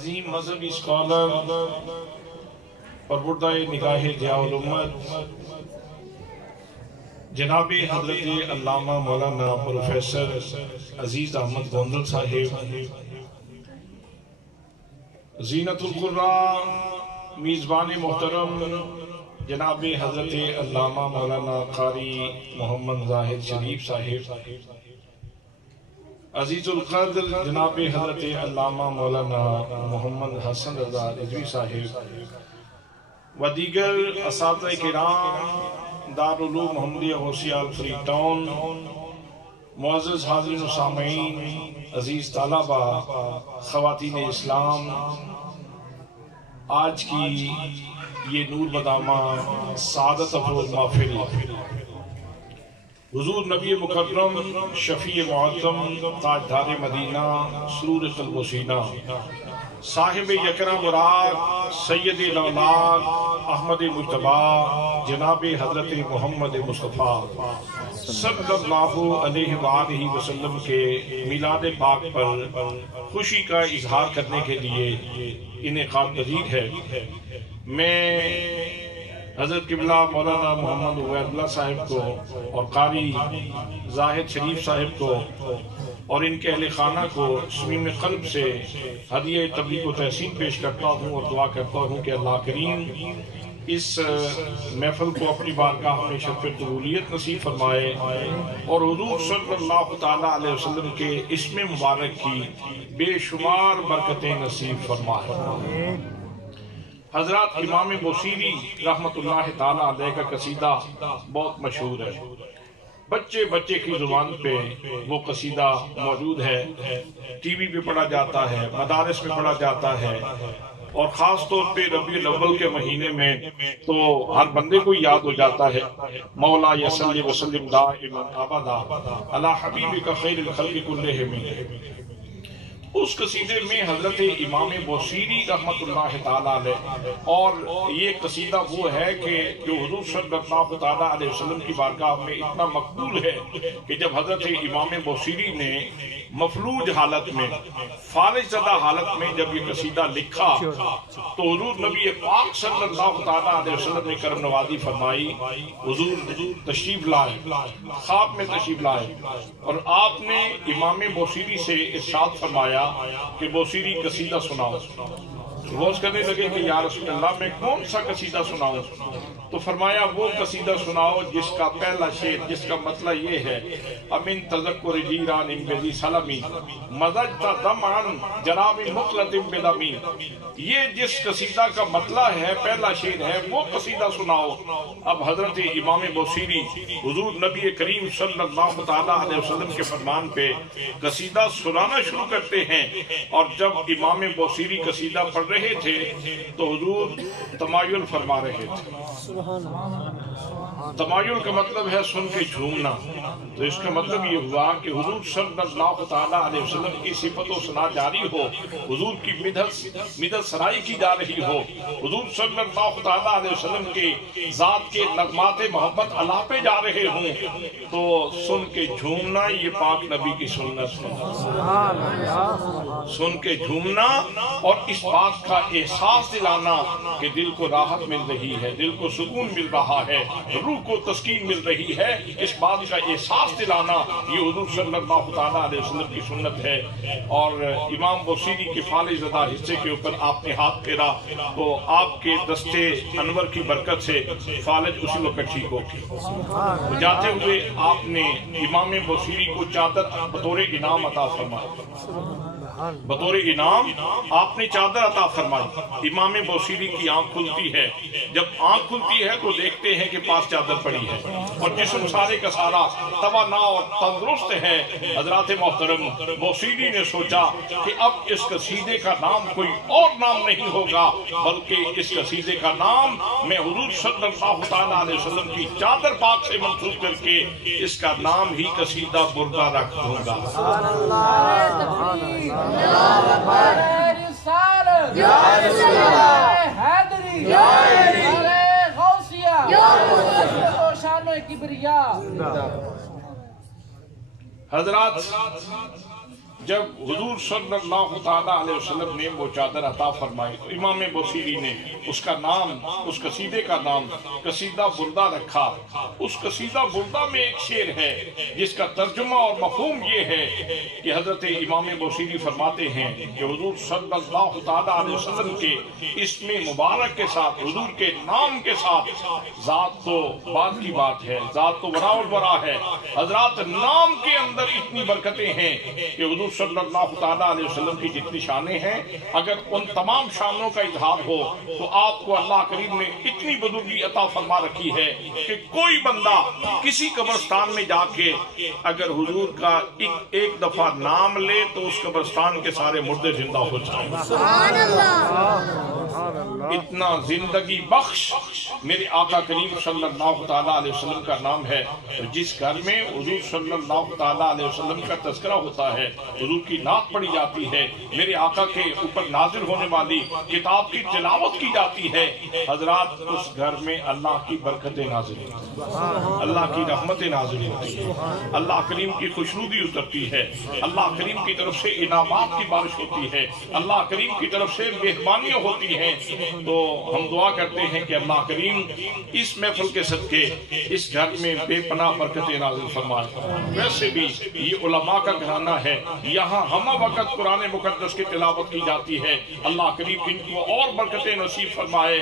عظیم مذہبی اسکالر پروردہ نگاہ ضیاء الامت جناب حضرت علامہ مولانا پروفیسر عزیز احمد گوندل صاحب، زینت القراء میزبان محترم جناب حضرت علامہ مولانا قاری محمد زاہد شریف صاحب، عزیز القدر جناب حضرت علامہ مولانا محمد حسن رضا رضوی صاحب و دیگر اساتذہ کرام دارالعلوم محمدیہ غوثیہ فری ٹاؤن، معزز حاضرین و سامعین، عزیز طلبہ، خواتین اسلام، آج کی یہ نور بدامہ سعادت افروز محفل حضور نبی مکرم شفیع معظم تاجدار مدینہ سرور قلب و سینہ صاحب یکرہ براق سید الاولاد احمد مجتبی جناب حضرت محمد مصطفیٰ صلی اللہ علیہ وآلہ وسلم کے میلاد پاک پر خوشی کا اظہار کرنے کے لیے انعقاد پذیر ہے۔ میں حضرت قبلہ مولانا محمد عبید اللہ صاحب کو اور قاری زاہد شریف صاحب کو اور ان کے اہل خانہ کو صمیم قلب سے ہدیہ تبلیغ و تحسین پیش کرتا ہوں اور دعا کرتا ہوں کہ اللہ کریم اس محفل کو اپنی بارگاہ میں شرف قبولیت نصیب فرمائے اور حضور صلی اللہ تعالیٰ علیہ وسلم کے اسم مبارک کی بے شمار برکتیں نصیب فرمائے۔ حضرات، امام بوصیری رحمت اللہ تعالیٰ علیہ کا قصیدہ بہت مشہور ہے، بچے بچے کی زبان پہ وہ قصیدہ موجود ہے، ٹی وی پہ پڑھا جاتا ہے، مدارس میں پڑھا جاتا ہے، اور خاص طور پہ ربیع الاول کے مہینے میں تو ہر بندے کو یاد ہو جاتا ہے، مولا صلی وسلم دائما ابدا علی حبیبک خیر الخلق کلہم۔ اس قصیدے میں حضرت امام بوصیری رحمت اللہ تعالیٰ علیہ، اور یہ قصیدہ وہ ہے کہ جو حضور صلی اللہ تعالیٰ علیہ وسلم کی بارگاہ میں اتنا مقبول ہے کہ جب حضرت امام بوصیری نے مفلوج حالت میں، فالج زدہ حالت میں جب یہ قصیدہ لکھا تو حضور نبی پاک صلی اللہ تعالیٰ علیہ وسلم نے کرم نوازی فرمائی، حضور تشریف لائے، خواب میں تشریف لائے، اور آپ نے امام بوصیری سے ارشاد فرمایا کہ بوصیری قصیدہ سناؤ۔ روز کرنے لگے کہ یا رسول اللہ میں کون سا قصیدہ سناؤں؟ تو فرمایا وہ قصیدہ سناؤ جس کا پہلا شعر، جس کا مطلب یہ ہے امن تذکر جیران بذی سلمی مزجت دمعن جناب مخلط بدمی۔ یہ جس قصیدہ کا مطلب ہے، پہلا شعر ہے، وہ قصیدہ سناؤ۔ اب حضرت امام بوصیری حضور نبی کریم صلی اللہ تعالیٰ علیہ وسلم کے فرمان پہ قصیدہ سنانا شروع کرتے ہیں، اور جب امام بوصیری قصیدہ پڑھ رہے تھے تو حضور تمایل فرما رہے تھے۔ تمایل کا مطلب ہے سن کے جھومنا، تو اس کا مطلب یہ ہوا کہ حضور صلی اللہ تعالیٰ علیہ وسلم کی صفت و ثنا جاری ہو، حضور کی مدح سرائی کی جا رہی ہو، حضور صلی اللہ تعالیٰ علیہ وسلم کے ذات کے نغمات محبت اللہ پہ جا رہے ہوں، تو سن کے جھومنا یہ پاک نبی کی سنت ہے۔ سن کے جھومنا اور اس بات کا احساس دلانا کہ دل کو راحت مل رہی ہے، دل کو سکون مل رہا ہے، روح کو تسکین مل رہی ہے، اس بات کا احساس دلانا یہ حضور صلی اللہ تعالیٰ علیہ وسلم کی سنت ہے۔ اور امام بوصیری کے فالج زدہ حصے کے اوپر آپ نے ہاتھ پھیرا تو آپ کے دستے انور کی برکت سے فالج اسی وقت ٹھیک ہو گئی۔ جاتے ہوئے آپ نے امام بوصیری کو چادر بطور انعام عطا فرمائی، بطور انعام آپ نے چادر عطا فرمائی۔ امام بوصیری کی آنکھ کھلتی ہے، جب آنکھ کھلتی ہے تو دیکھتے ہیں کہ پاس چادر پڑی ہے اور جسم سارے کا سارا توانا اور تندرست ہے۔ حضرات محترم، بوصیری نے سوچا کہ اب اس قصیدے کا نام کوئی اور نام نہیں ہوگا، بلکہ اس قصیدے کا نام میں حضور صلی اللہ تعالیٰ علیہ وسلم کی چادر پاک سے منسوب کر کے اس کا نام ہی قصیدہ بردہ رکھ دوں گا۔ حضرات، جب حضور صلی اللہ تعالیٰ علیہ وسلم نے وہ چادر عطا فرمائی تو امام بصیری نے اس کا نام، اس قصیدے کا نام قصیدہ بردہ رکھا۔ اس قصیدہ بردہ میں ایک شعر ہے جس کا ترجمہ اور مفہوم یہ ہے کہ حضرت امام بصیری فرماتے ہیں کہ حضور صلی اللہ تعالیٰ علیہ وسلم کے اسم مبارک کے ساتھ، حضور کے نام کے ساتھ، ذات تو بعد کی بات ہے، ذات تو وراء الورا ہے، حضرات نام کے اندر اتنی برکتیں ہیں کہ حضور صلی اللہ تعالیٰ علیہ وسلم کی جتنی شانیں ہیں، اگر ان تمام شانوں کا اظہار ہو تو آپ کو اللہ کریم نے اتنی بزرگی عطا فرما رکھی ہے کہ کوئی بندہ کسی قبرستان میں جا کے اگر حضور کا ایک دفعہ نام لے تو اس قبرستان کے سارے مردے زندہ ہو جائیں۔ سبحان اللہ! اتنا زندگی بخش میرے آقا کریم صلی اللہ تعالیٰ علیہ وسلم کا نام ہے۔ جس گھر میں حضور صلی اللہ تعالیٰ علیہ وسلم کا تذکرہ ہوتا ہے، حضور کی نعت پڑھی جاتی ہے، میرے آقا کے اوپر نازل ہونے والی کتاب کی تلاوت کی جاتی ہے، حضرات اس گھر میں اللہ کی برکتیں نازل ہوتی ہیں، اللہ کی رحمتیں نازل ہوتی ہیں، اللہ کریم کی خوشنودی اترتی ہے، اللہ کریم کی طرف سے انعامات کی بارش ہوتی ہے، اللہ کریم کی طرف سے مہربانیاں ہوتی ہیں۔ تو ہم دعا کرتے ہیں کہ اللہ کریم اس محفل کے صدقے اس گھر میں بے پناہ برکتیں نازل فرمائے۔ ویسے بھی یہ علماء کا گھرانہ ہے، یہاں ہمہ وقت قرآن مقدس کی تلاوت کی جاتی ہے، اللہ کریم ان کو اور برکتیں نصیب فرمائے،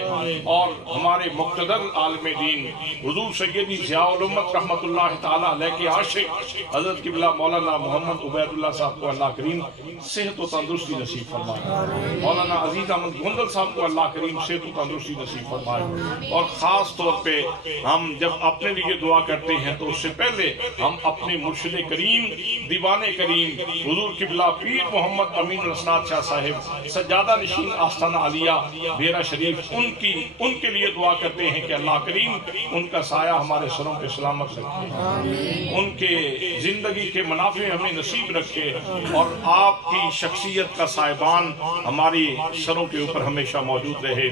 اور ہمارے مقتدر عالم دین حضور سیدی ضیاء الامت رحمت اللہ تعالیٰ علیہ کے عاشق حضرت قبلہ مولانا محمد عبید اللہ صاحب کو اللہ کریم صحت و تندرستی نصیب فرمائے، مولانا عزیز احمد گوندل صاحب کو اللہ کریم صحت و تندرستی نصیب فرمائے، اور خاص طور پہ ہم جب اپنے لیے دعا کرتے ہیں تو اس سے پہلے ہم اپنے مرشد کریم، دیوان کریم حضور قبلہ پیر محمد امین الاسناد شاہ صاحب سجادہ نشین آستانہ عالیہ بھیرا شریف ان کے لیے دعا کرتے ہیں کہ اللہ کریم ان کا سایہ ہمارے سروں پہ سلامت رکھے، ان کے زندگی کے منافع ہمیں نصیب رکھے، اور آپ کی شخصیت کا سائبان ہماری سروں کے اوپر ہمیشہ موجود رہے۔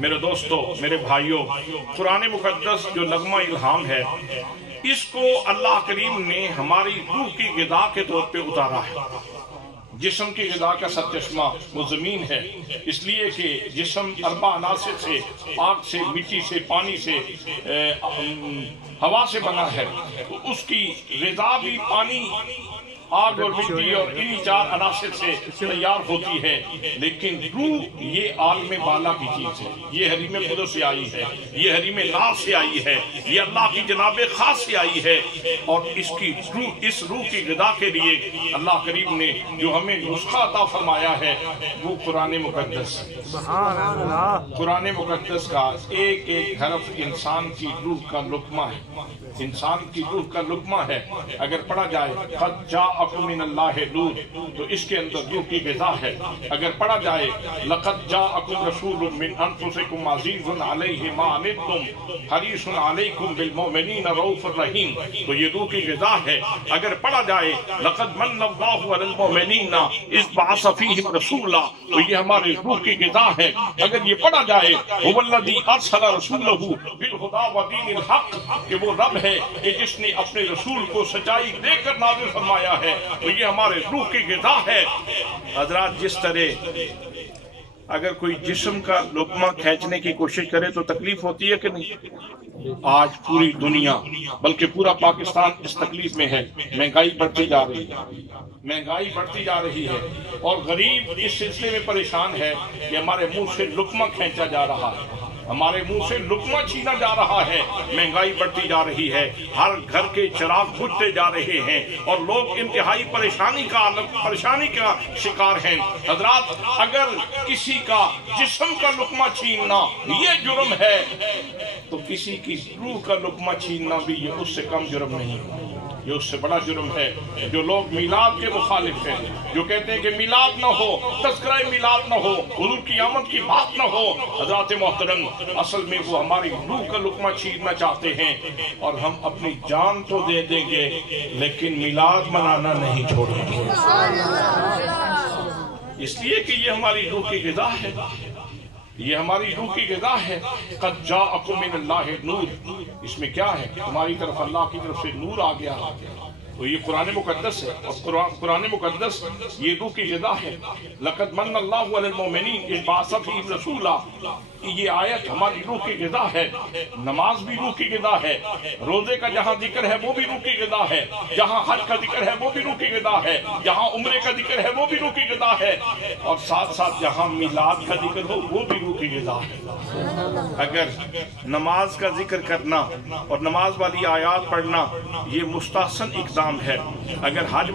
میرے دوستو، میرے بھائیوں، قرآن مقدس جو نغمہ الہام ہے، اس کو اللہ کریم نے ہماری روح کی غذا کے طور پہ اتارا ہے۔ جسم کی غذا کا سرچشمہ وہ زمین ہے، اس لیے کہ جسم اربع عناصر سے، آگ سے، مٹی سے، پانی سے، ہوا سے بنا ہے، تو اس کی غذا بھی پانی، آگ اور مٹی اور انہی چار عناصر سے تیار ہوتی ہے، لیکن روح یہ عالم بالا کی چیز ہے، یہ حریم قدس سے آئی ہے، یہ حریم ناز سے آئی ہے، یہ اللہ کی جناب خاص سے آئی ہے، اور اس روح کی غذا کے لیے اللہ کریم نے جو ہمیں نسخہ عطا فرمایا ہے وہ قرآن مقدس ہے۔ قرآن مقدس کا ایک ایک حرف انسان کی روح کا لقمہ ہے، انسان کی روح کا لقمہ ہے۔ اگر پڑھا جائے قد جاءکم من اللہ نور، تو اس کے اندر روح کی غذا ہے۔ اگر پڑھا جائے لقد جاءکم رسول من انفسکم عزیز علیہ ما عنتم حریص علیکم بالمؤمنین رؤوف الرحیم، تو یہ روح کی غذا ہے۔ اگر پڑھا جائے لقد من اللہ علی المؤمنین اذ بعث فیہم رسولا، تو یہ ہماری روح کی غذا ہے۔ اگر یہ پڑھا جائے هو الذی ارسل رسولہ بالہدی ودین الحق، کہ وہ رب ہے کہ جس نے اپنے رسول کو سچائی دے کر نازل فرمایا ہے، تو یہ ہمارے روح کی غذا ہے۔ حضرات، جس طرح اگر کوئی جسم کا لقمہ کھینچنے کی کوشش کرے تو تکلیف ہوتی ہے کہ نہیں؟ آج پوری دنیا بلکہ پورا پاکستان اس تکلیف میں ہے، مہنگائی بڑھتی جا رہی ہے، مہنگائی بڑھتی جا رہی ہے، اور غریب اس سلسلے میں پریشان ہے کہ ہمارے منہ سے لقمہ کھینچا جا رہا ہے، ہمارے منہ سے لقمہ چھینا جا رہا ہے، مہنگائی بڑھتی جا رہی ہے، ہر گھر کے چراغ بجھتے جا رہے ہیں، اور لوگ انتہائی پریشانی کا شکار ہیں۔ حضرات، اگر کسی کا جسم کا لقمہ چھیننا یہ جرم ہے تو کسی کی روح کا لقمہ چھیننا بھی یہ اس سے کم جرم نہیں، یہ اس سے بڑا جرم ہے۔ جو لوگ میلاد کے مخالف ہیں، جو کہتے ہیں کہ میلاد نہ ہو، تذکرہ میلاد نہ ہو، حضور کی آمد کی بات نہ ہو، حضرات محترم، اصل میں وہ ہماری روح کا لقمہ چھیننا چاہتے ہیں، اور ہم اپنی جان تو دے دیں گے لیکن میلاد منانا نہیں چھوڑیں گے، اس لیے کہ یہ ہماری روح کی غذا ہے، یہ ہماری روح کی غذا ہے۔ قد جاءکم من اللہ نور، اس میں کیا ہے؟ ہماری طرف اللہ کی طرف سے نور آ گیا، تو یہ قرآن مقدس ہے، اور قرآن مقدس یہ روح کی غذا ہے۔ لقد من اللہ علی المؤمنین اذ بعث فیہم رسولا، یہ آیت ہماری روح کی غذا ہے۔ نماز بھی روح کی غذا ہے، روزے کا جہاں ذکر ہے وہ بھی روح کی غذا ہے، جہاں حج کا ذکر ہے وہ بھی روح کی غذا ہے، جہاں عمرے کا ذکر ہے وہ بھی روح کی غذا ہے، اور ساتھ ساتھ جہاں میلاد کا ذکر ہو وہ بھی روح کی غذا ہے۔ اگر نماز کا ذکر کرنا اور نماز والی آیات پڑھنا یہ مستحسن اقدام ہے، اگر حج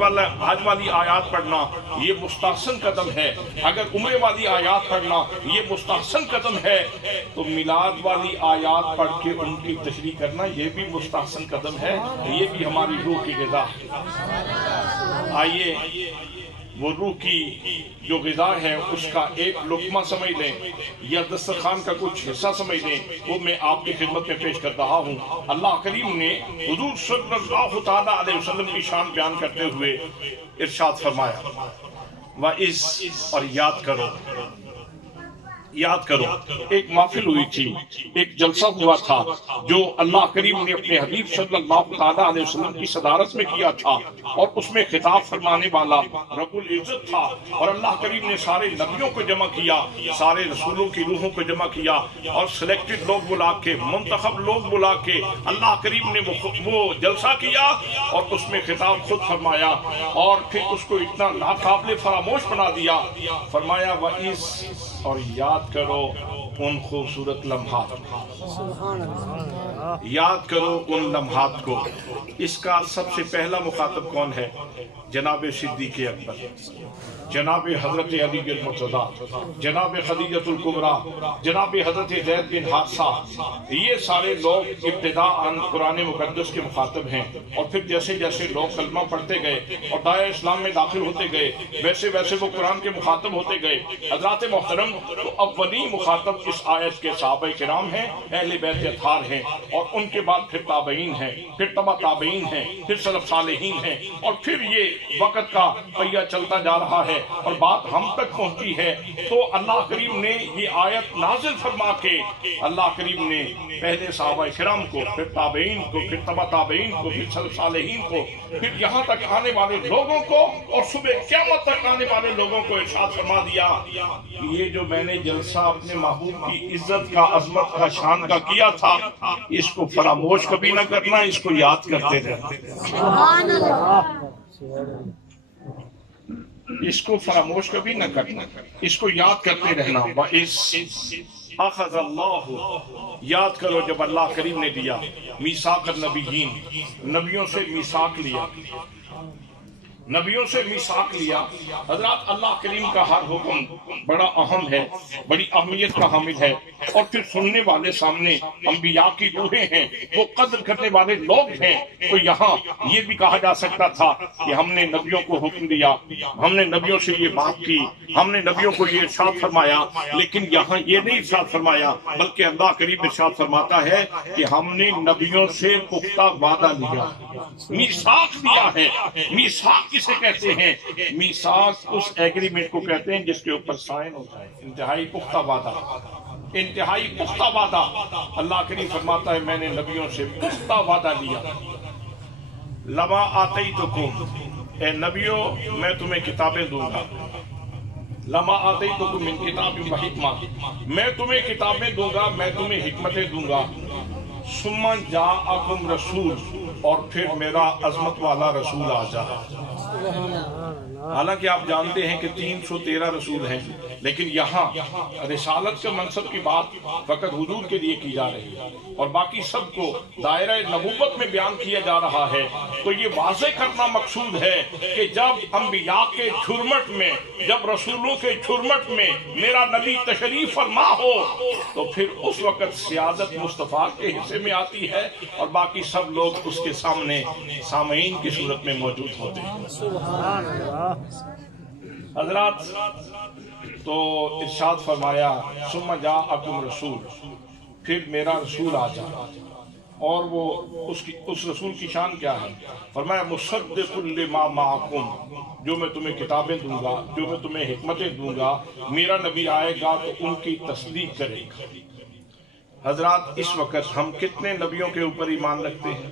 والی آیات پڑھنا یہ مستحسن قدم ہے، اگر عمرے والی آیات پڑھنا یہ مستحسن قدم ہے، تو میلاد والی آیات پڑھ کے ان کی تشریح کرنا یہ بھی مستحسن قدم ہے، یہ بھی ہماری روح کی غذا ہے۔ آئیے وہ روح کی جو غذا ہے اس کا ایک لقمہ سمجھ لیں یا دسترخوان کا کچھ حصہ سمجھ لیں، وہ میں آپ کی خدمت میں پیش کر رہا ہوں۔ اللہ کریم نے حضور صلی اللہ تعالیٰ علیہ وسلم کی شان بیان کرتے ہوئے ارشاد فرمایا، وَإِذْ، اور یاد کرو، یاد کرو ایک محفل ہوئی تھی، ایک جلسہ ہوا تھا جو اللہ کریم نے اپنے حبیب صلی اللہ تعالیٰ علیہ وسلم کی صدارت میں کیا تھا، اور اس میں خطاب فرمانے والا رب العزت تھا، اور اللہ کریم نے سارے نبیوں کو جمع کیا، سارے رسولوں کی روحوں کو جمع کیا، اور سلیکٹڈ لوگ بلا کے، منتخب لوگ بلا کے اللہ کریم نے وہ جلسہ کیا، اور اس میں خطاب خود فرمایا، اور پھر اس کو اتنا ناقابل فراموش بنا دیا، فرمایا وَإِذْ، اور یاد کرو ان خوبصورت لمحات، یاد کرو ان لمحات کو۔ اس کا سب سے پہلا مخاطب کون ہے؟ جناب صدیق اکبر، جناب حضرت علی المرتضیٰ، جناب خدیجۃ الکبریٰ، جناب حضرت زید بن حارثہ، یہ سارے لوگ ابتداءً قرآن مقدس کے مخاطب ہیں، اور پھر جیسے جیسے لوگ کلمہ پڑھتے گئے اور دائرہ اسلام میں داخل ہوتے گئے ویسے ویسے وہ قرآن کے مخاطب ہوتے گئے۔ حضرات محترم، تو اولین مخاطب اس آیت کے صحابہ کرام ہیں، اہل بیت اطہار ہیں، اور ان کے بعد پھر تابعین ہیں، پھر تبع تابعین ہیں، پھر سلف صالحین ہیں، اور پھر یہ وقت کا پہیہ چلتا جا رہا ہے اور بات ہم تک پہنچی ہے۔ تو اللہ کریم نے یہ آیت نازل فرما کے اللہ کریم نے پہلے صحابہ کرام کو، پھر تابعین کو، پھر تبع تابعین کو، پھر سلف صالحین کو، پھر یہاں تک آنے والے لوگوں کو، اور صبح قیامت تک آنے والے لوگوں کو ارشاد فرما دیا، یہ جو میں نے جلسہ اپنے محبوب کی عزت کا، عظمت کا، شان کا کیا تھا، اس کو فراموش کبھی نہ کرنا، اس کو یاد کرتے رہنا، اس کو فراموش کبھی نہ کرنا، اس کو یاد کرتے رہنا۔ وَإِذْ أَخَذَ اللَّهُ، یاد کرو جب اللہ کریم نے دیا، میثاق النبیین، نبیوں سے میثاق لیا، نبیوں سے میثاق لیا۔ حضرات اللہ کریم کا ہر حکم بڑا اہم ہے، بڑی اہمیت کا حامل ہے، اور پھر سننے والے سامنے انبیاء کی روحیں ہیں، وہ قدر کرنے والے لوگ ہیں۔ تو یہاں یہ بھی کہا جا سکتا تھا کہ ہم نے نبیوں کو حکم دیا، ہم نے نبیوں سے یہ بات کی، ہم نے نبیوں کو یہ ارشاد فرمایا، لیکن یہاں یہ نہیں ارشاد فرمایا، بلکہ اللہ کریم ارشاد فرماتا ہے کہ ہم نے نبیوں سے پختہ وعدہ لیا، میثاق دیا ہے۔ میثاق کسے کہتے ہیں؟ میثاق اس ایگریمنٹ کو کہتے ہیں جس کے اوپر سائن ہوتا ہے، انتہائی پختہ وعدہ، انتہائی پختہ وعدہ۔ اللہ کریم فرماتا ہے میں نے نبیوں سے پختہ وعدہ لیا۔ لما آتیتکم، اے نبیوں میں تمہیں کتابیں دوں گا، لما آتیتکم من کتاب و حکمہ، میں تمہیں کتابیں دوں گا، میں تمہیں حکمتیں دوں گا۔ ثم جاءکم رسول، اور پھر میرا عظمت والا رسول آ جائے۔ حالانکہ آپ جانتے ہیں کہ 313 رسول ہیں، لیکن یہاں رسالت کے منصب کی بات فقط حضور کے لیے کی جا رہی ہے، اور باقی سب کو دائرہ نبوت میں بیان کیا جا رہا ہے۔ تو یہ واضح کرنا مقصود ہے کہ جب انبیاء کے جھرمٹ میں، جب رسولوں کے جھرمٹ میں میرا نبی تشریف فرما ہو، تو پھر اس وقت سیادت مصطفیٰ کے حصے میں آتی ہے، اور باقی سب لوگ اس کے سامنے سامعین کی صورت میں موجود ہوتے ہیں۔ حضرات تو ارشاد فرمایا ثم جاءکم رسول، پھر میرا رسول آ جائے، اور وہ اس رسول کی شان کیا ہے؟ فرمایا مصدق لما معکم، جو میں تمہیں کتابیں دوں گا، جو میں تمہیں حکمتیں دوں گا، میرا نبی آئے گا تو ان کی تصدیق کرے گا۔ حضرات اس وقت ہم کتنے نبیوں کے اوپر ایمان رکھتے ہیں؟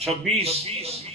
26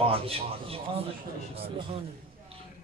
5,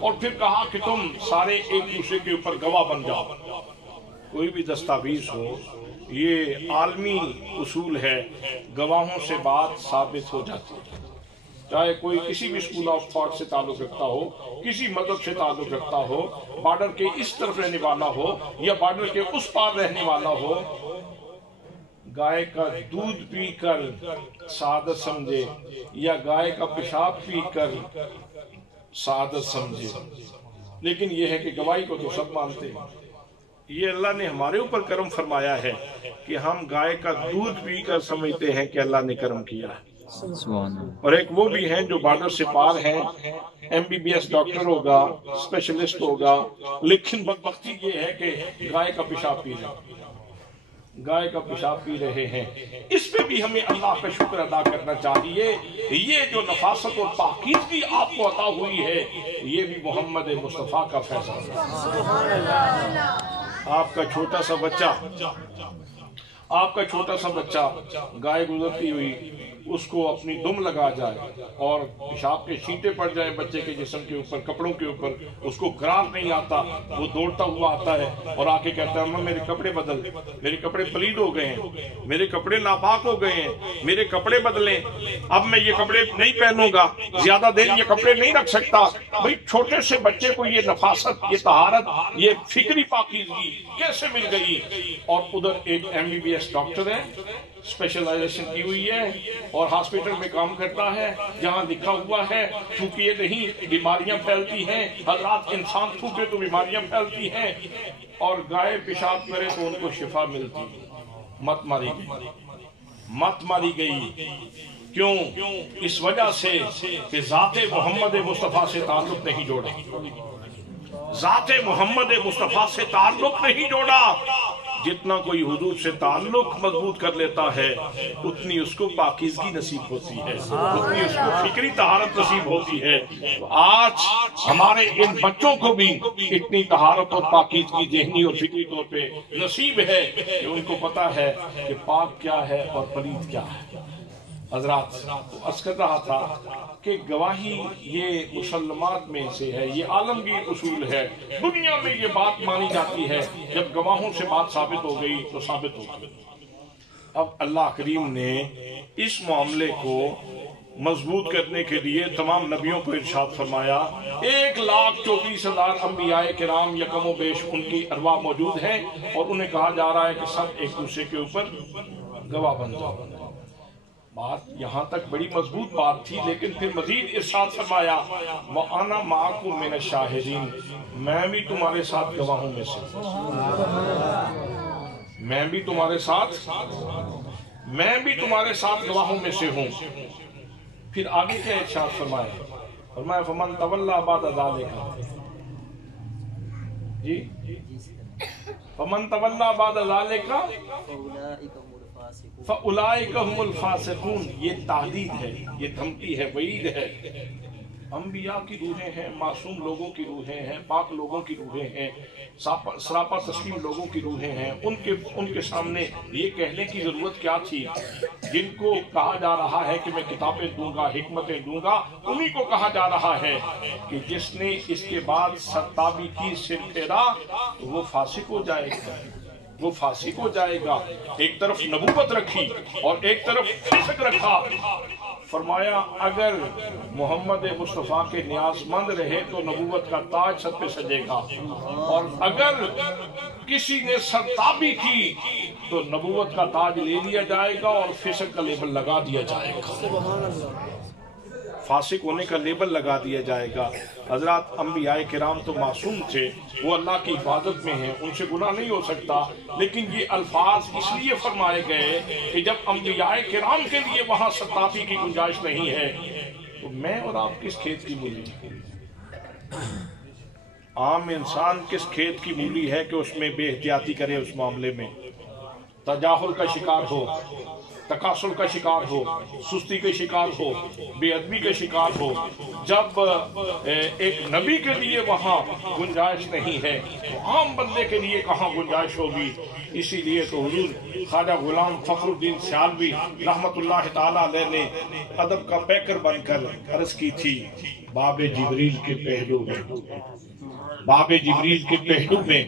اور پھر کہا کہ تم سارے ایک دوسرے کے اوپر گواہ بن جاؤ. کوئی بھی دستاویز ہو، یہ عالمی اصول ہے، گواہوں سے بات ثابت ہو جاتی ہے. چاہے کوئی کسی بھی اسکول آف تھاٹ سے تعلق رکھتا ہو، کسی مذہب سے تعلق رکھتا ہو، بارڈر کے اس طرف رہنے والا ہو یا بارڈر کے اس پار رہنے والا ہو، گائے کا دودھ پی کر سعادت سمجھے یا گائے کا پیشاب پی کر سعادت سمجھے، لیکن یہ ہے کہ گواہی کو تو سب مانتے ہیں. یہ اللہ نے ہمارے اوپر کرم فرمایا ہے کہ ہم گائے کا دودھ پی کر سمجھتے ہیں کہ اللہ نے کرم کیا ہے. اور ایک وہ بھی ہیں جو بارڈر سے پار ہیں، MBBS ڈاکٹر ہوگا، اسپیشلسٹ ہوگا، لیکن بدبختی یہ ہے کہ گائے کا پیشاب پی رہے ہیں، گائے کا پیشاب پی رہے ہیں. اس پہ بھی ہمیں اللہ کا شکر ادا کرنا چاہیے. یہ جو نفاست اور پاکیزگی آپ کو عطا ہوئی ہے، یہ بھی محمد مصطفیٰ کا فیضان ہے. آپ کا چھوٹا سا بچہ گائے گزرتی ہوئی اس کو اپنی دم لگا جائے اور پیشاب کے چھینٹے پڑ جائیں بچے کے جسم کے اوپر، کپڑوں کے اوپر، اس کو گراف نہیں آتا، وہ دوڑتا ہوا آتا ہے اور آ کے کہتا ہے اماں میرے کپڑے بدل، میرے کپڑے پلید ہو گئے ہیں، میرے کپڑے ناپاک ہو گئے ہیں، میرے کپڑے بدلیں، اب میں یہ کپڑے نہیں پہنوں گا، زیادہ دیر یہ کپڑے نہیں رکھ سکتا. بھئی چھوٹے سے بچے کو یہ نفاست، یہ طہارت، یہ فکری پاکیزگی کیسے مل گئی؟ اور ادھر ایک MBBS ڈاکٹر ہے، اسپیشلائزیشن کی ہوئی ہے اور ہاسپٹل میں کام کرتا ہے جہاں لکھا ہوا ہے چونکہ یہ نہیں بیماریاں پھیلتی ہیں، حضرات انسان تھوکے تو بیماریاں پھیلتی ہیں، اور گائے پیشاب کرے تو ان کو شفا ملتی. مت ماری گئی. کیوں؟ اس وجہ سے کہ ذات محمد مصطفیٰ سے تعلق نہیں جوڑا، ذات محمد مصطفیٰ سے تعلق نہیں جوڑا. جتنا کوئی حضور سے تعلق مضبوط کر لیتا ہے اتنی اس کو پاکیزگی نصیب ہوتی ہے، اتنی اس کو فکری طہارت نصیب ہوتی ہے. آج ہمارے ان بچوں کو بھی اتنی طہارت اور پاکیزگی ذہنی اور فکری طور پہ نصیب ہے کہ ان کو پتا ہے کہ پاک کیا ہے اور پلید کیا ہے. حضرات عرض کر رہا تھا کہ گواہی یہ مسلمات میں سے ہے، یہ عالمگیر اصول ہے. دنیا میں یہ بات مانی جاتی ہے جب گواہوں سے بات ثابت ہو گئی تو ثابت ہو گئی. اب اللہ کریم نے اس معاملے کو مضبوط کرنے کے لیے تمام نبیوں کو ارشاد فرمایا. 1,24,000 انبیاء کرام یکم و بیش ان کی ارواح موجود ہیں اور انہیں کہا جا رہا ہے کہ سب ایک دوسرے کے اوپر گواہ بن جاؤ. بات یہاں تک بڑی مضبوط بات تھی، لیکن پھر مزید ارشاد فرمایا وَأَنَا مَعَكُم مِّنَ الشَّاهِدِينَ، میں بھی تمہارے ساتھ گواہوں میں سے گواہوں میں سے ہوں. پھر آگے کیا ارشاد فرمایا فَمَن تَوَلَّىٰ بَعْدَ ذَلِكَ، جی فَمَن تَوَلَّىٰ بَعْدَ ذَلِكَ فَأُولَٰئِكَ هُمُ الْفَاسِقُونَ. یہ تحدید ہے، یہ دھمکی ہے، وعید ہے. انبیاء کی روحیں ہیں، معصوم لوگوں کی روحیں ہیں، پاک لوگوں کی روحیں ہیں، سراپا تسلیم لوگوں کی روحیں ہیں. ان کے سامنے یہ کہنے کی ضرورت کیا تھی؟ جن کو کہا جا رہا ہے کہ میں کتابیں دوں گا، حکمتیں دوں گا، انہی کو کہا جا رہا ہے کہ جس نے اس کے بعد ستابی کی سر پھیرا وہ فاسق ہو جائے گا. ایک طرف نبوت رکھی اور ایک طرف فسق رکھا. فرمایا اگر محمد مصطفیٰ کے نیاز مند رہے تو نبوت کا تاج سر پہ سجے گا، اور اگر کسی نے سرتابی کی تو نبوت کا تاج لے لیا جائے گا اور فسق کا لیبل لگا دیا جائے گا، فاسق ہونے کا لیبل لگا دیا جائے گا. حضرات انبیاء کرام تو معصوم تھے، وہ اللہ کی حفاظت میں ہیں، ان سے گناہ نہیں ہو سکتا، لیکن یہ الفاظ اس لیے فرمائے گئے کہ جب انبیاء کرام کے لیے وہاں ستابی کی گنجائش نہیں ہے تو میں اور آپ کس کھیت کی مولی؟ عام انسان کس کھیت کی مولی ہے کہ اس میں بے احتیاطی کرے، اس معاملے میں تجاہل کا شکار ہو، تکاسل کا شکار ہو، سستی کے شکار ہو، بے ادبی کے شکار ہو. جب ایک نبی کے لیے وہاں گنجائش نہیں ہے تو عام بندے کے لیے کہاں گنجائش ہوگی؟ اسی لیے تو حضور خواجہ غلام فخر الدین سیالوی رحمت اللہ تعالیٰ علیہ نے ادب کا پیکر بن کر عرض کی تھی، باب جبریل کے پہلو میں، باب جبریل کے پہلو میں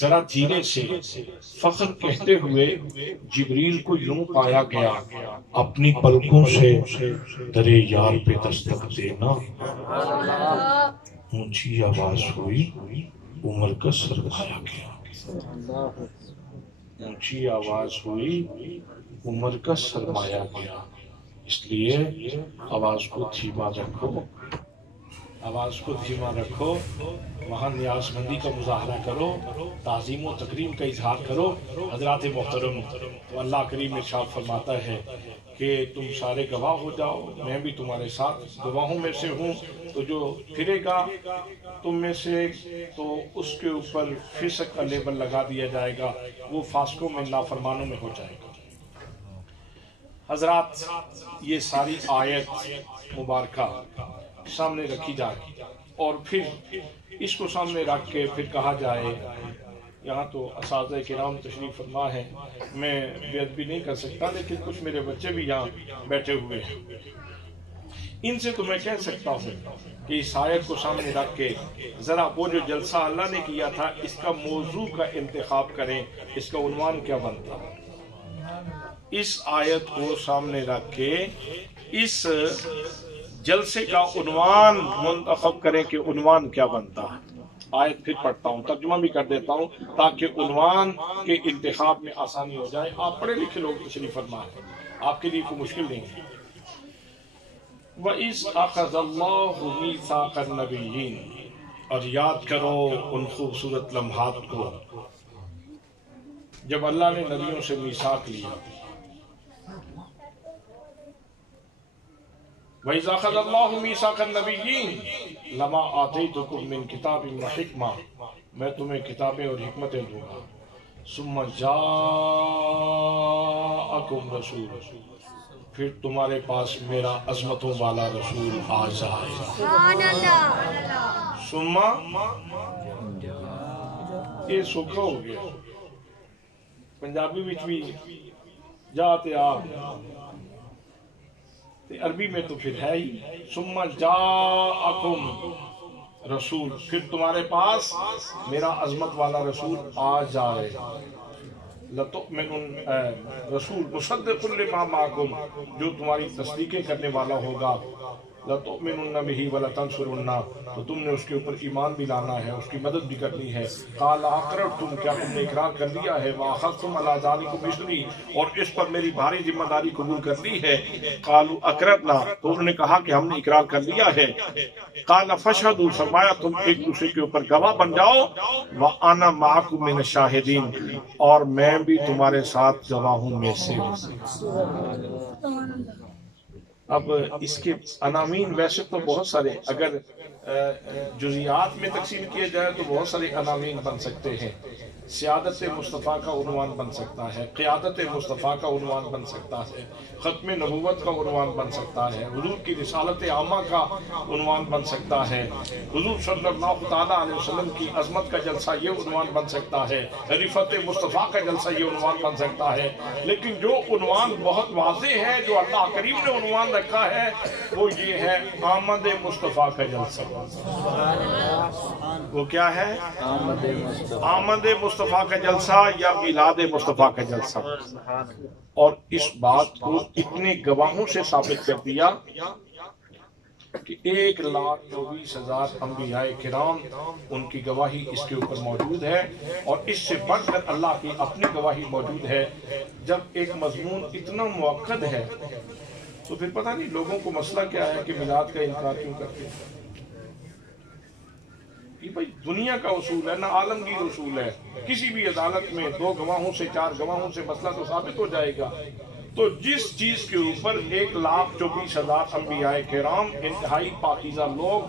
ذرا دھیرے سے فخر کہتے ہوئے جبریل کو یوں پایا گیا، اپنی پلکوں سے درے یار پہ دستک دینا۔ اونچی آواز ہوئی، عمر کا سرمایہ گیا، اونچی آواز ہوئی، عمر کا سرمایہ گیا۔ اس لیے آواز کو دھیما رکھو، آواز کو دھیما رکھو، وہاں نیاز مندی کا مظاہرہ کرو، تعظیم و تکریم کا اظہار کرو۔ حضرات محترم، تو اللہ کریم ارشاد فرماتا ہے کہ تم سارے گواہ ہو جاؤ، میں بھی تمہارے ساتھ گواہوں میں سے ہوں، تو جو پھرے گا تم میں سے تو اس کے اوپر فسق کا لیبل لگا دیا جائے گا، وہ فاسقوں میں نافرمانوں میں ہو جائے گا۔ حضرات، یہ ساری آیت مبارکہ سامنے رکھی جائے اور پھر اس کو سامنے رکھ کے پھر کہا جائے، یہاں تو اساتذہ کرام تشریف فرما ہے، میں بے ادبی نہیں کر سکتا، لیکن کچھ میرے بچے بھی یہاں بیٹھے ہوئے ہیں، ان سے تو میں کہہ سکتا ہوں کہ اس آیت کو سامنے رکھ کے ذرا وہ جو جلسہ اللہ نے کیا تھا اس کا موضوع کا انتخاب کریں، اس کا عنوان کیا بنتا۔ اس آیت کو سامنے رکھ کے اس جلسے کا عنوان منتخب کریں کہ عنوان کیا بنتا ہے۔ آیت پھر پڑھتا ہوں، ترجمہ بھی کر دیتا ہوں تاکہ عنوان کے انتخاب میں آسانی ہو جائے۔ آپ پڑھے لکھے لوگ تشریف فرما ہے، آپ کے لیے کوئی مشکل نہیں ہے۔ وَإِذْ أَخَذَ اللَّهُ مِيثَاقَ النَّبِيِّينَ، اور یاد کرو ان خوبصورت لمحات کو جب اللہ نے نبیوں سے میثاق لیا۔ وَإِذْ أَخَذَ اللَّهُ مِيثَاقَ النَّبِيِّينَ لَمَا آتَيْتُكُم مِّن كِتَابٍ وَحِكْمَةٍ، میں تمہیں کتابیں اور حکمتیں دوں گا۔ ثُمَّ جَاءَكُمْ رَسُولٌ، پھر تمہارے پاس میرا عظمتوں والا رسول آ جائے۔ ثُمَّ، یہ سوکھا ہو گیا، پنجابی وچ بھی جاتے آپ، عربی میں تو پھر ہے ہی۔ ثم جاءکم رسول، پھر تمہارے پاس میرا عظمت والا رسول آ جائے۔ لتؤمنن، رسول مصدق لما معکم، جو تمہاری تصدیقیں کرنے والا ہوگا۔ لتؤمنن بہ ولتنصرن، تو تم نے اس کے اوپر ایمان بھی لانا ہے، اس کی مدد بھی کرنی ہے۔ قال اقررتم، کیا تم نے اقرار کر لیا ہے؟ واخذتم علی ذلکم اصری، اور اس پر میری بھاری ذمہ داری قبول کر لی ہے۔ قالوا اقررنا، تو انہوں نے کہا کہ ہم نے اقرار کر لیا ہے۔ قال فاشهدوا، فرمایا تم ایک دوسرے کے اوپر گواہ بن جاؤ۔ وانا معکم من الشاہدین، اور میں بھی تمہارے ساتھ گواہوں میں سے ہوں۔ اب اس کے عناوین ویسے تو بہت سارے، اگر جزیات میں تقسیم کیے جائے تو بہت سارے عناوین بن سکتے ہیں۔ سیادت مصطفیٰ کا عنوان بن سکتا ہے، قیادت مصطفیٰ کا عنوان بن سکتا ہے، ختم نبوت کا عنوان بن سکتا ہے، حضور کی رسالت عامہ کا عنوان بن سکتا ہے، حضور صلی اللہ تعالیٰ علیہ وسلم کی عظمت کا جلسہ یہ عنوان بن سکتا ہے، رفعت مصطفیٰ کا جلسہ یہ عنوان بن سکتا ہے۔ لیکن جو عنوان بہت واضح ہے، جو اللہ کریم نے عنوان رکھا ہے، وہ یہ ہے آمد مصطفیٰ کا جلسہ۔ وہ کیا ہے؟ آمد مصطفیٰ کا جلسہ یا میلاد مصطفیٰ کا جلسہ۔ اور اس بات کو اتنے گواہوں سے ثابت کر دیا کہ 1,24,000 انبیاء کرام، ان کی گواہی اس کے اوپر موجود ہے، اور اس سے بڑھ کر اللہ کی اپنی گواہی موجود ہے۔ جب ایک مضمون اتنا موقد ہے تو پھر پتہ نہیں لوگوں کو مسئلہ کیا ہے کہ میلاد کا انکار کیوں کرتے ہیں۔ یہ بھائی دنیا کا اصول ہے، نہ عالمگیر اصول ہے۔ کسی بھی عدالت میں 2 گواہوں سے 4 گواہوں سے مسئلہ تو ثابت ہو جائے گا۔ تو جس چیز کے اوپر 1,24,000 انبیاء کرام، انتہائی پاکیزہ لوگ،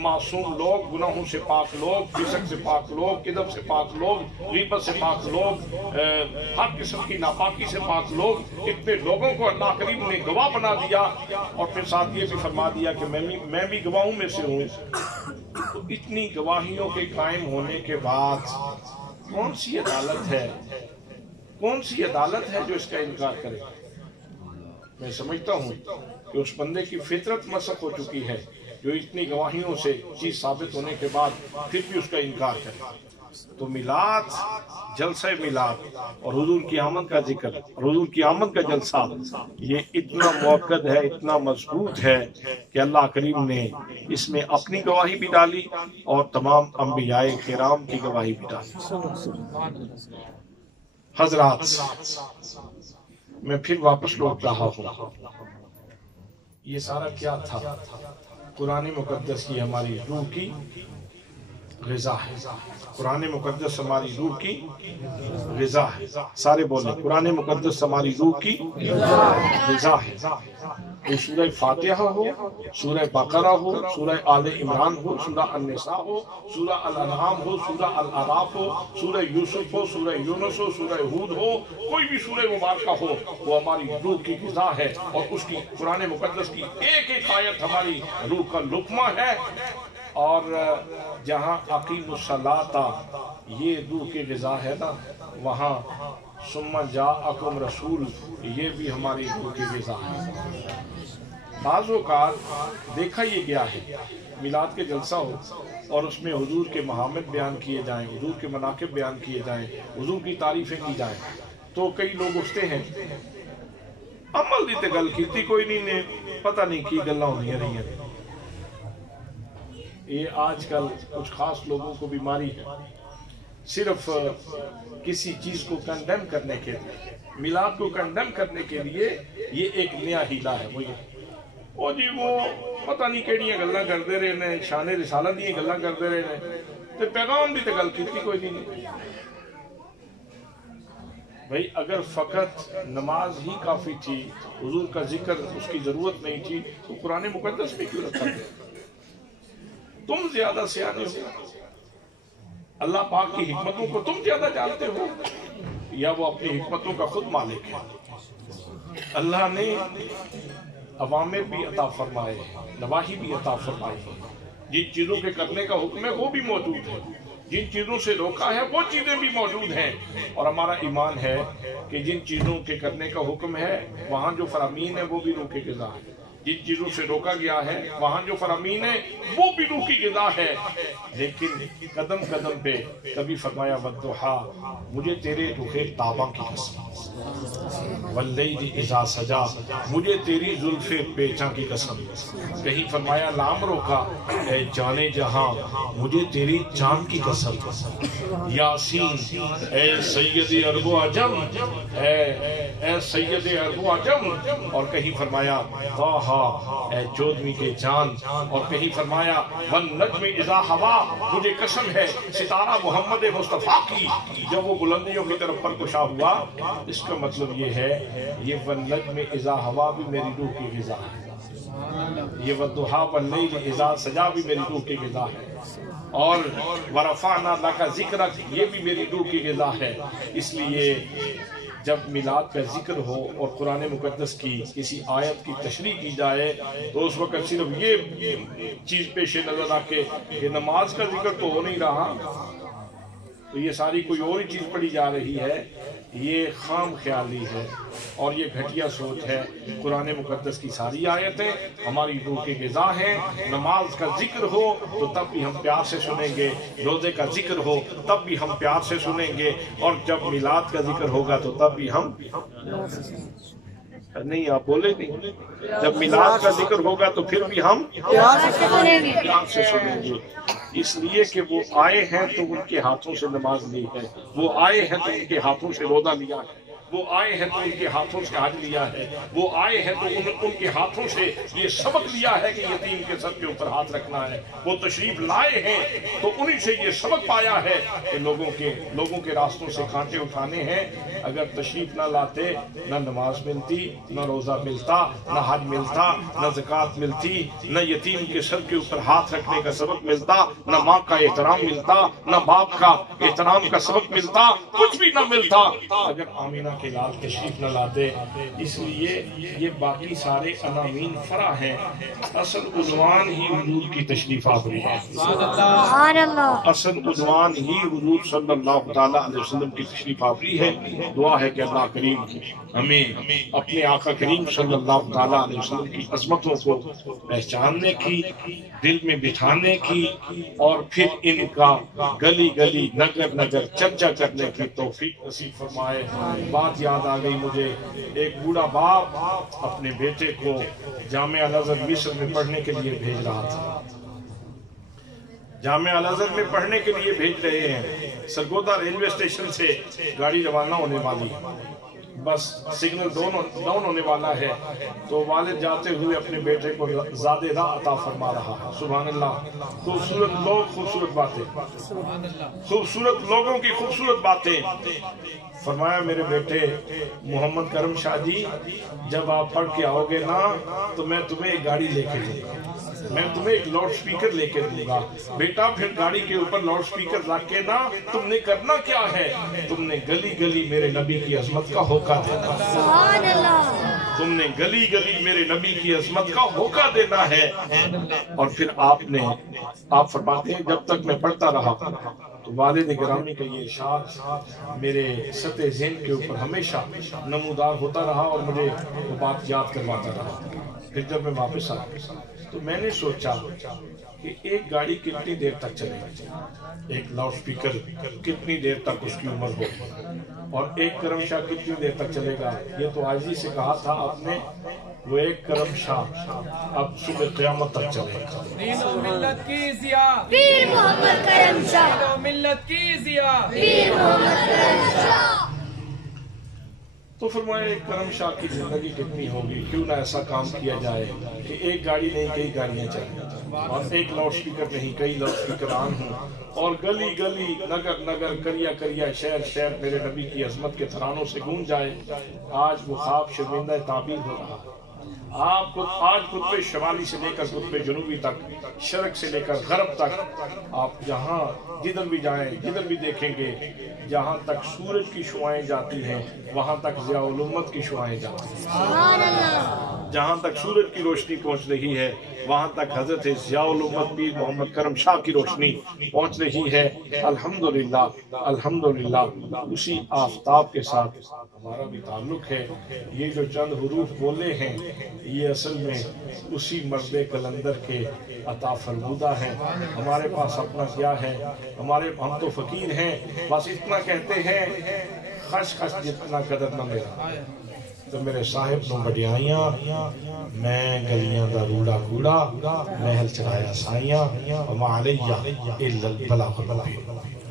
معصوم لوگ، گناہوں سے پاک لوگ، فسق سے پاک لوگ، کذب سے پاک لوگ، غیبت سے پاک لوگ، ہر قسم کی ناپاکی سے پاک لوگ، اتنے لوگوں کو اللہ کریم نے گواہ بنا دیا، اور پھر ساتھ یہ بھی فرما دیا کہ میں بھی گواہوں میں سے ہوں۔ تو اتنی گواہیوں کے قائم ہونے کے بعد کون سی عدالت ہے کون سی عدالت ہے جو اس کا انکار کرے؟ میں سمجھتا ہوں کہ اس بندے کی فطرت مسخ ہو چکی ہے جو اتنی گواہیوں سے چیز ثابت ہونے کے بعد پھر بھی اس کا انکار کرے۔ تو میلاد، جلسہ میلاد اور حضور کی آمد کا ذکر اور حضور کی آمد کا جلسہ یہ اتنا موقد ہے، اتنا مضبوط ہے کہ اللہ کریم نے اس میں اپنی گواہی بھی ڈالی اور تمام انبیاء کرام کی گواہی بھی ڈالی۔ حضرات، میں پھر واپس لوٹ رہا ہوں، یہ سارا کیا تھا؟ قرآن مقدس کی ہماری روح کی غذا ہے۔ قرآن مقدس ہماری روح کی غذا ہے۔ سارے بولیں، قرآن مقدس ہماری روح کی غذا ہے۔ یہ سورہ فاتحہ ہو، سورہ بقرہ ہو، سورہ آل عمران ہو، سورہ النساء ہو، سورہ الانعام ہو، سورہ الاعراف ہو، سورہ یوسف ہو، سورہ یونس ہو، سورہ ہود ہو، کوئی بھی سورہ مبارکہ ہو، وہ ہماری روح کی غذا ہے اور اس کی قرآن مقدس کی ایک ایک آیت ہماری روح کا لقمہ ہے۔ اور جہاں اقیم الصلاۃ یہ روح کی غذا ہے نا، وہاں ثم جاءکم رسول یہ بھی ہماری روح کی غذا ہے۔ بعض اوقات دیکھا یہ گیا ہے میلاد کے جلسہ ہو اور اس میں حضور کے محامد بیان کیے جائیں، حضور کے مناقب بیان کیے جائیں، حضور کی تعریفیں کی جائیں، تو کئی لوگ اٹھتے ہیں عمل دی تے گل کیتی کوئی نہیں نے، پتہ نہیں کی گلاں ہوندیاں رہی ہیں۔ یہ آج کل کچھ خاص لوگوں کو بیماری ہے، صرف کسی چیز کو کنڈیم کرنے کے لیے، میلاد کو کنڈیم کرنے کے لیے یہ ایک نیا ہیلا ہے۔ وہ جی وہ پتہ نہیں کیڑیاں گلاں کردے رہے نے، شان رسالت دی گلاں کردے رہے نے، تے پیغام دی تے گل کیتی کوئی نہیں۔ بھئی اگر فقط نماز ہی کافی تھی، حضور کا ذکر اس کی ضرورت نہیں تھی، تو قرآن مقدس بھی کیوں رکھا گیا؟ تم زیادہ سیانے ہو، اللہ پاک کی حکمتوں کو تم زیادہ جانتے ہو، یا وہ اپنی حکمتوں کا خود مالک ہے؟ اللہ نے اوامر بھی عطا فرمائے ہیں، نواہی بھی عطا فرمائے ہیں، جن چیزوں کے کرنے کا حکم ہے وہ بھی موجود ہے، جن چیزوں سے روکا ہے وہ چیزیں بھی موجود ہیں، اور ہمارا ایمان ہے کہ جن چیزوں کے کرنے کا حکم ہے وہاں جو فرامین ہے وہ بھی روح کی غذا ہے، جن چیزوں سے روکا گیا ہے وہاں جو فرامین ہے وہ بھی روح کی غذا ہے۔ لیکن قدم قدم پہ کبھی فرمایا والضحیٰ، مجھے تیرے رخ تاباں کی قسم، واللیل اذا سجا، مجھے تیری زلف پیچاں کی قسم، کہیں فرمایا لام روکا، اے جانے جہاں مجھے تیری چاند کی قسم، یاسین اے سید عرب و عجم، اے سید عرب و عجم، اور کہیں فرمایا طٰہٰ اے چودھویں کے چاند، اور کہیں فرمایا والنجم اذا ہوا، مجھے قسم ہے ستارہ محمد مصطفیٰ کی جب وہ بلندیوں کی طرف پرکشا ہوا۔ اس کا مطلب یہ ہے یہ والنجم اذا ہوا بھی میری روح کی غذا ہے، یہ والضحیٰ واللیل اذا سجا بھی میری روح کی غذا ہے، اور ورفعنا لک ذکرک یہ بھی میری روح کی غذا ہے۔ اس لیے جب میلاد کا ذکر ہو اور قرآن مقدس کی کسی آیت کی تشریح کی جائے تو اس وقت صرف یہ چیز پیش نظر آ کے کہ نماز کا ذکر تو ہو نہیں رہا، تو یہ ساری کوئی اور ہی چیز پڑھی جا رہی ہے، یہ خام خیالی ہے اور یہ گھٹیا سوچ ہے۔ قرآن مقدس کی ساری آیتیں ہماری روح کی غذا ہیں۔ نماز کا ذکر ہو تو تب بھی ہم پیار سے سنیں گے، روزے کا ذکر ہو تب بھی ہم پیار سے سنیں گے، اور جب میلاد کا ذکر ہوگا تو تب بھی ہم نہیں، آپ بولے نہیں، جب میلاد کا ذکر ہوگا تو پھر بھی ہم پیار سے سنیں گے، اس لیے کہ وہ آئے ہیں تو ان کے ہاتھوں سے نماز لی ہے، وہ آئے ہیں تو ان کے ہاتھوں سے روزہ لیا ہے، وہ آئے ہیں تو ان کے ہاتھوں سے حج لیا ہے، وہ آئے ہیں تو ان کے ہاتھوں سے یہ سبق لیا ہے کہ یتیم کے سر کے اوپر ہاتھ رکھنا ہے، وہ تشریف لائے ہیں تو انہی سے یہ سبق پایا ہے کہ لوگوں کے راستوں سے کانٹے اٹھانے ہیں۔ اگر تشریف نہ لاتے نہ نماز ملتی، نہ روزہ ملتا، نہ حج ملتا، نہ زکوٰۃ ملتی، نہ یتیم کے سر کے اوپر ہاتھ رکھنے کا سبق ملتا، نہ ماں کا احترام ملتا، نہ باپ کا احترام کا سبق ملتا، کچھ بھی نہ ملتا اگر آمینہ کے لال تشریف نہ لاتے، اس لیے یہ باقی سارے عناوین فرع ہیں، اصل عنوان ہی حضور کی تشریف آوری ہے، اصل عنوان ہی حضور صلی اللہ تعالیٰ علیہ وسلم کی تشریف آوری ہے۔ دعا ہے کہ اللہ کریم ہمیں اپنے آقا کریم صلی اللہ تعالیٰ علیہ وسلم کی عظمتوں کو پہچاننے کی، دل میں بٹھانے کی، اور پھر ان کا گلی گلی نگر نگر چرچا کرنے کی توفیق نصیب فرمائے۔ بات یاد آ گئی مجھے، ایک بوڑھا باپ اپنے بیٹے کو جامعہ الازہر مصر میں پڑھنے کے لیے بھیج رہا تھا، جامعہ الازہر میں پڑھنے کے لیے بھیج رہے ہیں، سرگودا ریلوے اسٹیشن سے گاڑی روانہ ہونے والی، بس سگنل ڈاؤن ہونے والا ہے، تو والد جاتے ہوئے اپنے بیٹے کو زیادہ راہ عطا فرما رہا ہے۔ سبحان اللہ، خوبصورت لوگ، خوبصورت باتیں، خوبصورت لوگوں کی خوبصورت باتیں۔ فرمایا میرے بیٹے محمد کرم شاہ جی، جب آپ پڑھ کے آؤ گے نا تو میں تمہیں ایک گاڑی لے کے دوں گا، میں تمہیں ایک لاؤڈ سپیکر لے کے دوں گا۔ بیٹا پھر گاڑی کے اوپر لاؤڈ سپیکر رکھ کے نا تم نے کرنا کیا ہے، تم نے گلی گلی میرے نبی کی عظمت کا ہوکا دینا ہے، تم نے گلی گلی میرے نبی کی عظمت کا ہوکا دینا ہے۔ اور پھر آپ فرماتے ہیں جب تک میں پڑھتا رہا تو والد گرامی کا یہ ارشاد میرے سطح ذہن کے اوپر ہمیشہ نمودار ہوتا رہا اور مجھے وہ بات یاد کرواتا رہا۔ پھر جب میں واپس آیا تو میں نے سوچا کہ ایک گاڑی کتنی دیر تک چلے گی، ایک لاؤڈ سپیکر کتنی دیر تک اس کی عمر ہوگی، اور ایک کرم شاہ کتنی دیر تک چلے گا۔ یہ تو عاجزی سے کہا تھا آپ نے، وہ ایک کرم شاہ اب صبح قیامت تک چلے گا۔ دین و ملت کی ضیا، پیر محمد کرم شاہ، دین و ملت کی ضیا، پیر محمد کرم شاہ۔ تو فرمایا ایک کرم شاہ کی زندگی کتنی ہوگی، کیوں نہ ایسا کام کیا جائے کہ ایک گاڑی نہیں کئی گاڑیاں چلیں، اور ایک لاؤڈ سپیکر نہیں کئی لاؤڈ سپیکر آن ہوں، اور گلی گلی نگر نگر کریا کریا شہر شہر میرے نبی کی عظمت کے ترانوں سے گونج جائے۔ آج وہ خواب شرمندہ تعبیر ہو رہا ہے۔ آپ کو آج قطب شمالی سے لے کر قطب جنوبی تک، شرق سے لے کر غرب تک، آپ جہاں جدھر بھی جائیں جدھر بھی دیکھیں گے، جہاں تک سورج کی شعائیں جاتی ہیں وہاں تک ضیاء الامت کی شعائیں جاتی ہیں، سبحان اللہ، جہاں تک سورج کی روشنی پہنچ رہی ہے وہاں تک حضرت ضیاء الامت پیر محمد کرم شاہ کی روشنی پہنچ رہی ہے۔ الحمدللہ الحمدللہ، اسی آفتاب کے ساتھ ہمارا بھی تعلق ہے۔ یہ جو چند حروف بولے ہیں یہ اصل میں اسی مرد کلندر کے عطا فرمودہ ہیں۔ ہمارے پاس اپنا کیا ہے، ہم تو فقیر ہیں، بس اتنا کہتے ہیں خش خش جتنا قدر نہ میرا، تو میرے صاحب نو بڑیائیاں، میں گلیاں دا روڑا کوڑا، محل چڑھایا سائیاں، وما علیہ الا البلاغ المبین۔